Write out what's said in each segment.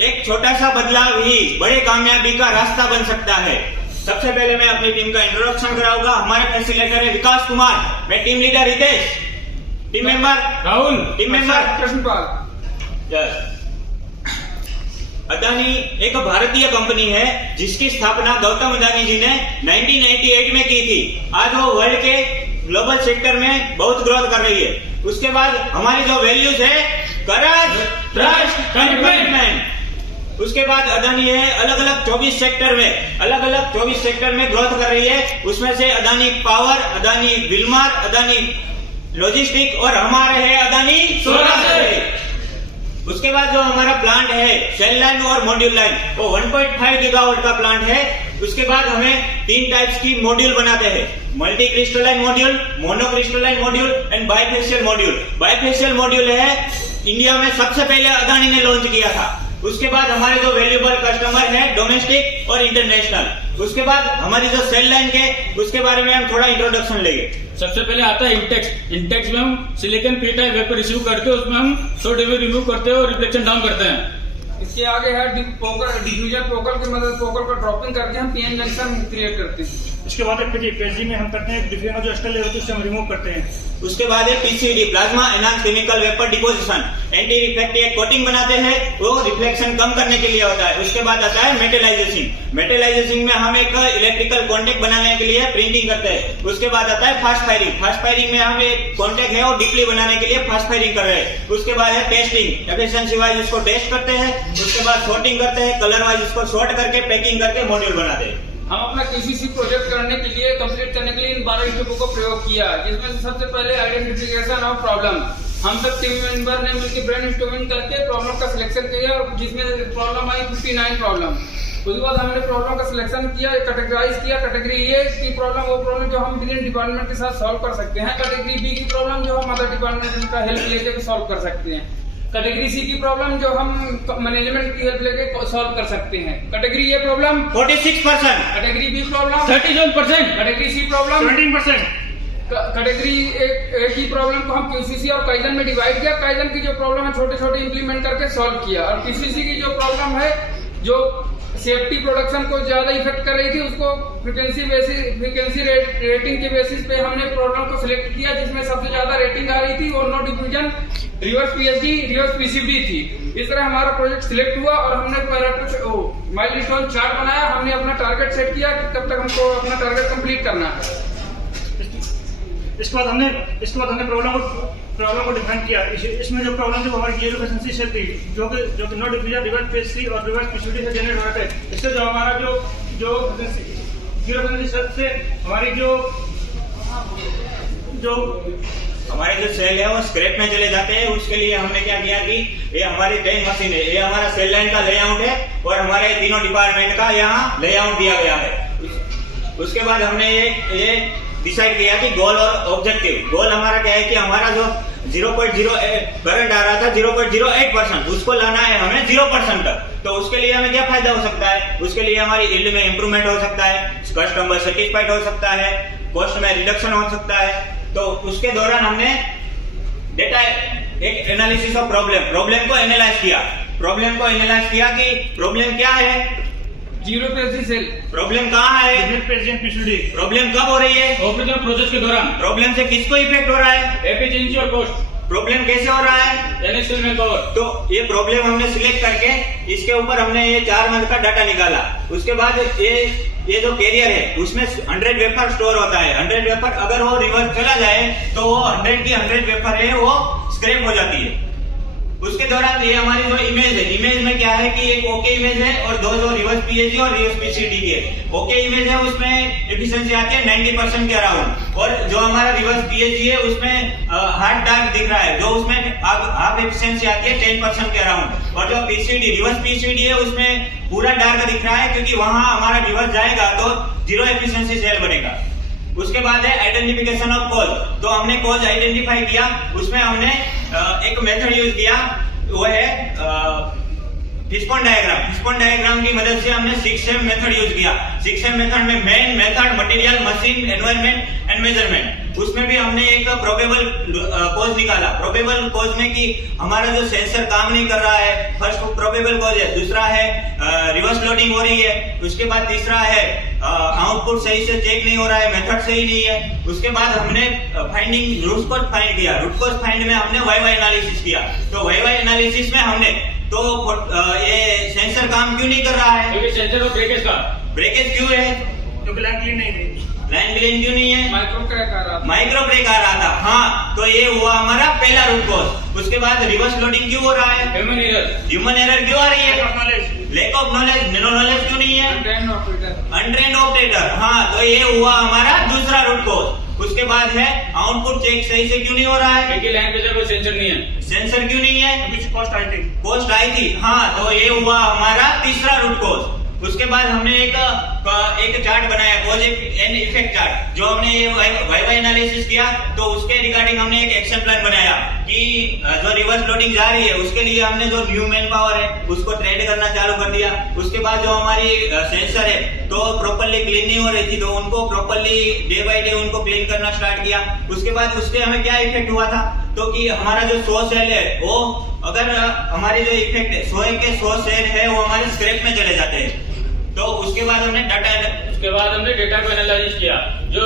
एक छोटा सा बदलाव ही बड़े कामयाबी का रास्ता बन सकता है। सबसे पहले मैं अपनी टीम का इंट्रोडक्शन कराऊंगा। हमारे फैसिलिटेटर है विकास कुमार, मैं team leader Ritesh, team member Rahul, team member Krishnapal. Yes. Adani एक भारतीय कंपनी है जिसकी स्थापना गौतम अदानी जी ने 1998 में की थी। आज वो वर्ल्ड के ग्लोबल सेक्टर में बहुत ग्रोथ कर रही है। उसके बाद हमारी जो वैल्यूज है करेज, ट्रस्ट, कमिटमेंट। उसके बाद अदानी है अलग अलग 24 सेक्टर में ग्रोथ कर रही है। उसमें से Adani power, Adani Wilmar, Adani logistic और हमारे है अदानी सोलर। उसके बाद जो हमारा प्लांट है सेल लाइन और मॉड्यूल लाइन, वो 1.5 गीगावाट का प्लांट है। उसके बाद हमें 3 टाइप्स की मॉड्यूल बनाते हैं, multi crystalline module, mono crystalline module and bifacial module. Bifacial module है इंडिया में सबसे पहले अदानी ने लॉन्च किया था। उसके बाद हमारे जो वैल्यूएबल कस्टमर है डोमेस्टिक और इंटरनेशनल। उसके बाद हमारी जो सेल लाइन के उसके बारे में हम थोड़ा इंट्रोडक्शन लेंगे। सबसे पहले आता है इंटेक्स। इंटेक्स में हम silicon P type vapour receive करते हैं, उसमें हम 100 dB रिमूव करते हैं और रिफ्लेक्शन डाउन करते हैं। इसके आगे है डिफ्यूजर पोकल की मदद पोकल का ड्रॉपिंग करके हम पीएन जंक्शन क्रिएट करते हैं। इसके बाद पेजी में हम करते हैं डिफ्यूजन जो एक्स्ट्रा लेयर होती है उससे हम रिमूव करते हैं। उसके बाद है PCD, plasma enhance chemical vapour deposition. Anti reflective coating बनाते हैं, वो रिफ्लेक्शन कम करने के लिए होता है। उसके बाद आता है मेटलाइजेशन। मेटलाइजेशन में हम एक इलेक्ट्रिकल कॉन्टेक्ट बनाने के लिए प्रिंटिंग करते हैं। उसके बाद आता है फास्ट फायरिंग। फास्ट फायरिंग में हम एक कॉन्टेक्ट है और डीपली बनाने के लिए फास्ट फायरिंग कर रहे हैं। उसके बाद है टेस्टिंग, एफिशिएंसी वाइज इसको टेस्ट करते हैं। उसके बाद सॉर्टिंग करते हैं, कलर वाइज इसको सॉर्ट करके पैकिंग करके मॉड्यूल बनाते हैं। हम अपना QCC प्रोजेक्ट करने के लिए कंप्लीट करने के लिए इन 12 स्टेपों को प्रयोग किया, जिसमें से सबसे पहले आइडेंटिफिकेशन ऑफ प्रॉब्लम। हम सब टीम मेंबर ने मिलकर ब्रेनस्टॉर्मिंग करके प्रॉब्लम का सिलेक्शन किया, जिसमें प्रॉब्लम आई 59 प्रॉब्लम। उसके बाद हमने प्रॉब्लम का सिलेक्शन किया, कैटेगराइज किया। कैटेगरी ए की प्रॉब्लम वो प्रॉब्लम जो हम विदिन डिपार्टमेंट के साथ सॉल्व कर सकते हैं। कैटेगरी बी की प्रॉब्लम जो हम अदर डिपार्टमेंट का हेल्प लेके सॉल्व कर सकते हैं। कैटेगरी सी की प्रॉब्लम जो हम मैनेजमेंट की हेल्प लेके सॉल्व कर सकते हैं। Category A problem 46%, category B problem 37%, category C problem 17%। Category A की प्रॉब्लम को हम QCC और काइजन में डिवाइड किया। काइजन की जो प्रॉब्लम है छोटे छोटे इंप्लीमेंट करके सॉल्व किया। और QCC की जो प्रॉब्लम है जो सेफ्टी प्रोडक्शन को ज्यादा इफेक्ट कर रही थी, उसको फ्रीक्वेंसी रेटिंग के बेसिस पे हमने प्रॉब्लम को सिलेक्ट किया, जिसमें सबसे ज्यादा रेटिंग आ रही थी वो no diffusion, reverse PSG, reverse PCB थी। इस तरह हमारा प्रोजेक्ट सिलेक्ट हुआ और हमने पहला कुछ माइलस्टोन चार्ट बनाया। हमने अपना टारगेट सेट किया कि कब तक हमको अपना टारगेट कंप्लीट करना है। इसके बाद हमने प्रॉब्लम को डिफाइन किया। इसमें जो प्रॉब्लम थी वो हमारी जीरो एफिशिएंसी से थी, जो कि नो डिफ्यूजन, रिवर्स PSC और रिवर्स PCD से जनरेट हो रहा है। इससे जो हमारा जो जीरो एफिशिएंसी से हमारी जो हमारे जो सेल है वो स्क्रैप में चले जाते हैं। उसके लिए हमने क्या किया कि ये हमारी टेन मशीन है, ये हमारा सेल लाइन का लेआउट है और हमारे तीनों डिपार्टमेंट का यहाँ लेआउट दिया गया है। उसके बाद हमने ये डिसाइड किया कि गोल और ऑब्जेक्टिव। गोल हमारा क्या है कि हमारा जो 0.08 करंट आ रहा था 0.08%, उसको लाना है हमें 0% तक। तो उसके लिए हमें क्या फायदा हो सकता है? उसके लिए हमारी यील्ड में इंप्रूवमेंट हो सकता है, कस्टमर सेटिस्फाइड हो सकता है, कॉस्ट में रिडक्शन हो सकता है। तो उसके दौरान हमने डेटा एक एनालिसिस ऑफ प्रॉब्लम को एनालाइज किया। कि प्रॉब्लम क्या है, जीरो PSG सेल प्रॉब्लम कहाँ है, PCD, प्रॉब्लम कब हो रही है, ऑपरेशन प्रोसेस के दौरान प्रॉब्लम से किसको इफेक्ट हो रहा है, एफिशिएंसी और कॉस्ट, प्रॉब्लम कैसे हो रहा है, NSL में कवर। तो ये प्रॉब्लम हमने सिलेक्ट करके इसके ऊपर हमने ये 4 मंथ का डाटा निकाला। उसके बाद ये जो कैरियर है उसमें 100 वेपर स्टोर होता है। 100 वेपर अगर वो रिवर्स चला जाए तो वो 100 की 100 वेपर है वो स्क्रैप हो जाती है। उसके दौरान ये हमारी जो इमेज है, इमेज में क्या है कि एक ओके इमेज है और दो जो रिवर्स PSG और रिवर्स PCD के ओके इमेज है उसमें एफिशिएंसी आती है 90% के अराउंड, और जो हमारा रिवर्स PSG है उसमें हार्ड डार्क दिख रहा है, जो उसमें हाफ एफिशिएंसी आती है 10% के अराउंड, और जो रिवर्स PCD है उसमें पूरा डार्क दिख रहा है क्योंकि वहां हमारा रिवर्स जाएगा तो जीरो एफिशिएंसी सेल बनेगा। उसके बाद है आइडेंटिफिकेशन ऑफ कॉज। तो हमने कॉज आइडेंटिफाई किया, उसमें हमने एक मेथड यूज किया, वो है फिशबोन डायग्राम की मदद से हमने 6M मेथड यूज किया। 6M मेथड में main method, material, machine, environment and measurement. उसमें भी हमने एक प्रोबेबल कॉज निकाला। प्रोबेबल कॉज में कि हमारा जो सेंसर काम नहीं कर रहा है, फर्स्ट प्रोबेबल कॉज है, दूसरा है रिवर्स लोडिंग हो रही है, उसके बाद तीसरा है आउटपुट सही से चेक नहीं हो रहा है, मेथड सही नहीं है। उसके बाद हमने फाइंडिंग रूट कॉज फाइंड किया। रूट कॉज फाइंड में हमने वाई एनालिसिस किया। तो वाई एनालिसिस में हमने तो ये सेंसर काम क्यों नहीं कर रहा है, क्योंकि सेंसर का ब्रेकेज क्यों है, क्योंकि लाइन क्लीन नहीं थी, लाइन क्लीन क्यों नहीं है, माइक्रो क्रैक आ रहा था। माइक्रो ब्रेक आ रहा था। हाँ, तो ये हुआ हमारा पहला रूट कॉज। उसके बाद रिवर्स लोडिंग क्यों हो रहा है, ह्यूमन एरर क्यों आ रही है, knowledge, lack of knowledge, knowledge क्यों नहीं है, अनट्रेन्ड ऑपरेटर, अनट्रेन्ड ऑपरेटर। हाँ, तो ये हुआ हमारा दूसरा रूट कॉज। उसके बाद है आउटपुट चेक सही से क्यों नहीं हो रहा है, क्योंकि लाइन प्रेशर कोई सेंसर नहीं है, सेंसर क्यों नहीं है, क्योंकि कॉस्ट आई थी, कॉस्ट आई थी। हाँ, तो ये हुआ हमारा तीसरा रूट कॉज। उसके बाद हमने एक चार्ट बनाया, कॉज एंड इफेक्ट चार्ट, जो हमने ये वाई एनालिसिस किया। तो उसके रिगार्डिंग हमने एक एक्शन प्लान बनाया कि जो रिवर्स लोडिंग जा रही है उसके लिए हमने जो न्यू मैन पावर है उसको ट्रेड करना चालू कर दिया। उसके बाद जो हमारी सेंसर है तो प्रॉपर्ली क्लीन नहीं हो रही थी, तो उनको प्रॉपर्ली डे बाय डे उनको क्लीन करना स्टार्ट किया। उसके बाद उससे हमें क्या इफेक्ट हुआ था, तो कि हमारा जो 100 सेल है वो अगर हमारी जो इफेक्ट है 100 के 100 सेल है वो हमारे स्क्रैप में चले जाते हैं। तो उसके बाद हमने डेटा को एनालाइज किया, जो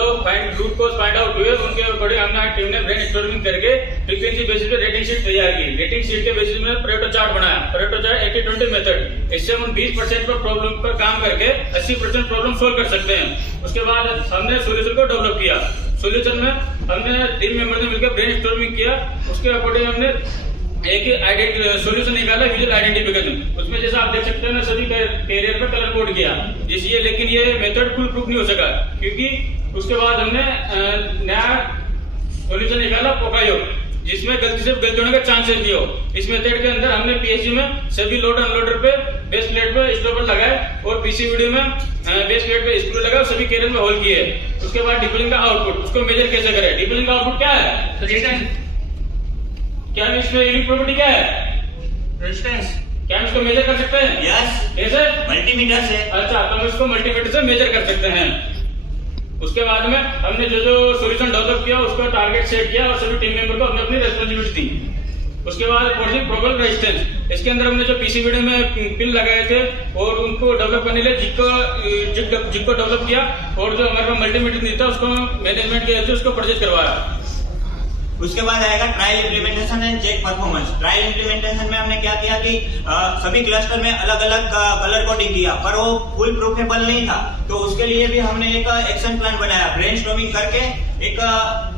रूट कॉज फाइंड आउट हुए उनके अकॉर्डिंग हमने टीम ने ब्रेन स्टॉर्मिंग करके फ्रीक्वेंसी बेसिस पे रेटिंग शीट तैयार की। रेटिंग शीट के बेसिस में परेटो चार्ट बनाया, परेटो चार्ट 80-20 मेथड। इससे हम 20% पर प्रॉब्लम पर काम करके 80% प्रॉब्लम सोल्व कर सकते हैं। उसके बाद हमने सोल्यूशन को डेवलप किया। सोल्यूशन में हमने टीम मेंबर ने मिलकर ब्रेन स्टॉर्मिंग किया। उसके अकॉर्डिंग हमने एक सोल्यूशन निकाला, विजुअल आइडेंटिफिकेशन। उसमें जैसा आप देख सकते हैं ना, सभी कैरियर पे कलर कोड किया जिससे, लेकिन ये मेथड फुल प्रूफ नहीं हो सका, क्योंकि उसके बाद हमने नया सोल्यूशन निकाला पोकायो, जिसमें गलती से गलती होने का चांसेस नहीं हो। इस मेथड के अंदर हमने पीएचडी में सभी लोड अनलोडर पे बेस प्लेट पे स्टॉपर लगाए और पीसीवीडी में बेस प्लेट पे स्क्रू लगाए, सभी कैरियर में होल किए। उसके बाद डिपलिंग का आउटपुट, उसको मेजर कैसे करें। डिपलिंग का आउटपुट क्या है, क्या इसमें यूनिक प्रॉपर्टी क्या है, रेजिस्टेंस, क्या हम इसको मेजर कर सकते हैं, यस, कैसे, मल्टीमीटर से। अच्छा, तो हम इसको मल्टीमीटर से मेजर कर सकते हैं। उसके बाद में हमने जो जो सोल्यूशन डेवलप किया उसको टारगेट सेट किया और सभी टीम मेंबर को हमने अपनी रेस्पॉन्सिबिलिटी दी। उसके बाद प्रोबल रेजिस्टेंस, इसके अंदर हमने जो पीसीबीडी में पिन लगाए थे और उनको डेवलप करने के लिए जिग को डेवलप किया, और जो हमारे पास मल्टीमीटर नहीं था उसको मैनेजमेंट के उसको परचेज करवाया। उसके बाद आएगा trial implementation and check performance. Trial implementation में हमने क्या किया कि सभी क्लस्टर में अलग अलग कलर कोडिंग किया, पर वो फुल प्रूफेबल नहीं था। तो उसके लिए भी हमने एक एक्शन प्लान बनाया, ब्रेनस्टॉर्मिंग करके एक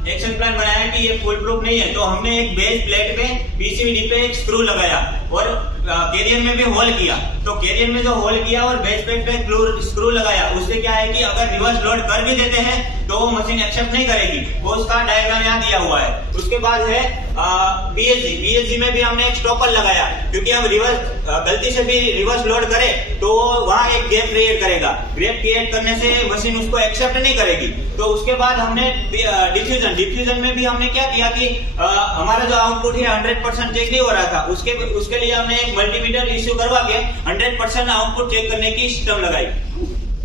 एक्शन प्लान बनाया कि ये फुल प्रूफ नहीं है। तो हमने एक बेस प्लेट पे पीसीबीडी पे एक स्क्रू लगाया और कैरियर में भी होल किया। तो कैरियर में जो होल किया और बेस प्लेट पे स्क्रू लगाया, उससे क्या है कि अगर रिवर्स लोड कर भी देते हैं तो वो मशीन एक्सेप्ट नहीं करेगी। वो उसका डायग्राम यहाँ दिया हुआ है। उसके बाद है पीएचडी में भी हमने एक स्टॉपर लगाया, क्योंकि हम रिवर्स गलती से भी रिवर्स लोड करें तो वहाँ एक गैप क्रिएट करेगा। गैप क्रिएट करने से मशीन उसको एक्सेप्ट नहीं करेगी। तो उसके बाद हमने डिफ्यूजन में भी हमने क्या किया कि हमारा जो आउटपुट है 100% चेक नहीं हो रहा था, उसके लिए हमने एक मल्टीमीटर इश्यू करवा के 100% आउटपुट चेक करने की सिस्टम लगाई।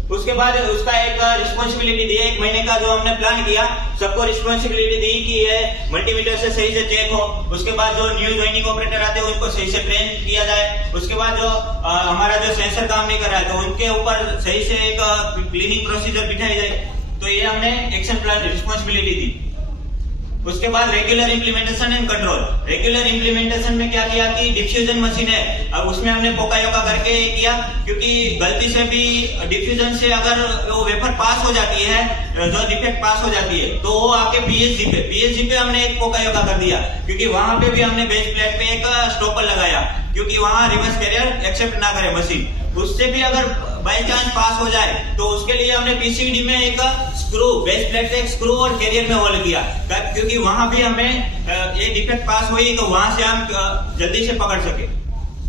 उसके बाद उसका एक रिस्पॉन्सिबिलिटी दी, 1 महीने का जो हमने प्लान किया सबको रिस्पॉन्सिबिलिटी दी कि ये मल्टीमीटर से सही से चेक हो। उसके बाद जो न्यू ज्वाइनिंग ऑपरेटर आते हैं उनको सही से ट्रेन किया जाए। उसके बाद जो हमारा जो सेंसर काम नहीं कर रहा है तो उनके ऊपर सही से एक क्लीनिंग प्रोसीजर बिठाई जाए। तो ये हमने एक्शन प्लान रिस्पॉन्सिबिलिटी दी। उसके बाद regular implementation and control. Regular implementation में क्या किया कि डिफ्यूजन मशीन है, अब उसमें हमने पोकायोका करके किया, क्योंकि गलती से भी डिफ्यूजन से अगर वो वेपर पास हो जाती है, जो डिफेक्ट पास हो जाती है, तो वो आके पीएचडी पे हमने एक पोकायोका कर दिया, क्योंकि वहां पे भी हमने बेस प्लेट पे एक स्टॉपर लगाया, क्योंकि वहां रिवर्स कैरियर एक्सेप्ट ना करे मशीन। उससे भी अगर बाई चांस पास हो जाए तो उसके लिए हमने पीसीबीडी में एक स्क्रू, बेस प्लेट पे एक स्क्रू और कैरियर में होल किया, क्योंकि वहां भी हमें ये डिफेक्ट पास हुई तो वहां से हम जल्दी से पकड़ सके।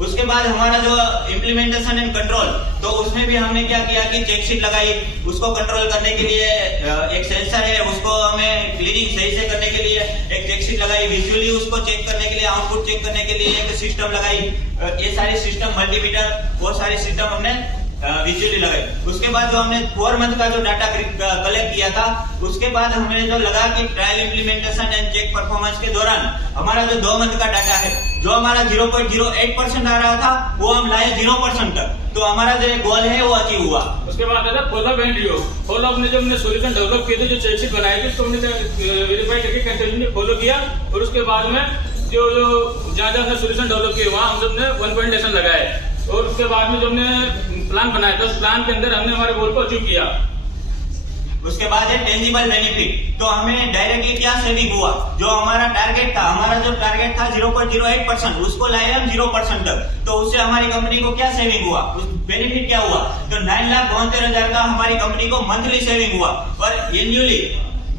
उसके बाद हमारा जो इम्प्लीमेंटेशन एंड कंट्रोल, तो उसमें भी हमने क्या किया कि चेक शीट लगाई। उसको कंट्रोल करने के लिए एक सेंसर है, उसको हमें क्लीनिंग सही से करने के लिए एक चेक शीट लगाई। विजुअली उसको चेक करने के लिए, आउटपुट चेक करने के लिए एक सिस्टम लगाई। ये सारी सिस्टम, मल्टीमीटर, वो सारे सिस्टम हमने विजुअली लगाई। उसके बाद जो हमने 4 मंथ का जो डाटा कलेक्ट किया था, उसके बाद हमें जो लगा कि trial implementation and check performance के दौरान हमारा जो 2 मंथ का डाटा है, जो हमारा 0.08% आ रहा था, वो हम लाए 0% तक। तो हमारा जो गोल है वो अचीव हुआ। उसके बाद आता फॉलोअप एंड रिव्यू। फॉलोअप में जब हमने सोल्यूशन डेवलप किए थे, जो चेकशीट बनाई थी, उसको हमने वेरीफाई करके कंटिन्यूसली फॉलो किया। और उसके बाद में जो जहाँ जहाँ हमने सोल्यूशन डेवलप किए, वहाँ हम सबने 1 पॉइंट लेसन लगाए। और उसके बाद में जो हमने प्लान बनाया था, उस प्लान के अंदर हमने हमारे गोल को अचीव किया। उसके बाद है टेंजिबल बेनिफिट। तो हमें डायरेक्टली क्या सेविंग हुआ, जो हमारा टारगेट था, हमारा जो टारगेट था 0.08%, उसको लाए हम 0% तक। तो उससे हमारी कंपनी को क्या सेविंग हुआ, उस बेनिफिट क्या हुआ, तो 9,72,000 का हमारी कंपनी को मंथली सेविंग हुआ। और एनुअली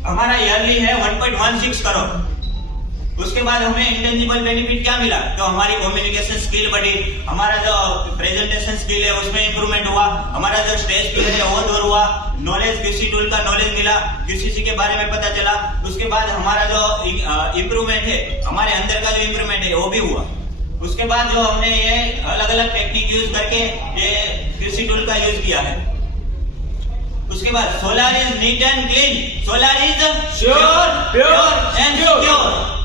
हमारा ईयरली है 1.16 करोड़। उसके बाद हमें इंटेंजिबल बेनिफिट क्या मिला, तो हमारी कम्युनिकेशन स्किल बढ़ी, हमारा जो प्रेजेंटेशन स्किल है उसमें इंप्रूवमेंट हुआ, हमारा जो स्टेज फियर है वो दूर हुआ, नॉलेज QC टूल का नॉलेज मिला, QCC के बारे में पता चला। उसके बाद हमारा जो इंप्रूवमेंट है, हमारे अंदर का जो इंप्रूवमेंट है वो भी हुआ। उसके बाद जो हमने ये अलग अलग टेक्निक यूज करके ये QC टूल का यूज किया है। उसके बाद solar is neat and clean, solar is sure, pure and secure.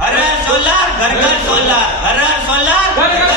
Her solar, घर घर सोलर, हर सोलर, घर घर